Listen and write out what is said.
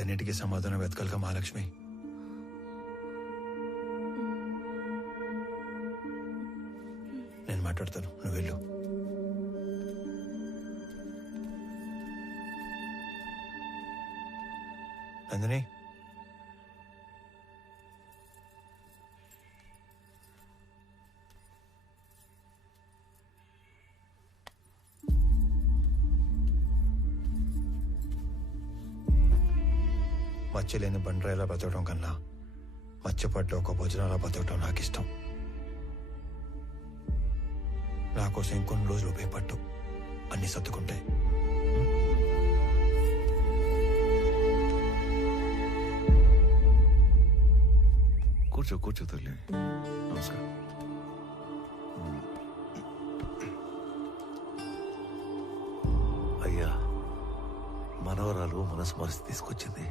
అన్నిటికీ సమాధానం వెతకాలిగా మహాలక్ష్మి. నేను మాట్లాడతాను, నువ్వు వెళ్ళు. నందిని, మచ్చలేని బండరాయిలా బతకడం కన్నా మచ్చపట్ల ఒక భోజనాలా బతకడం నాకు ఇష్టం. నా కోసం ఇంకొన్ని రోజులు ఉపయోగపట్టు, అన్ని సర్దుకుంటాయి. కూర్చో కూర్చో తల్లి. నమస్కారం. అయ్యా, మనవరాలు మనసు మరిచి తీసుకొచ్చింది.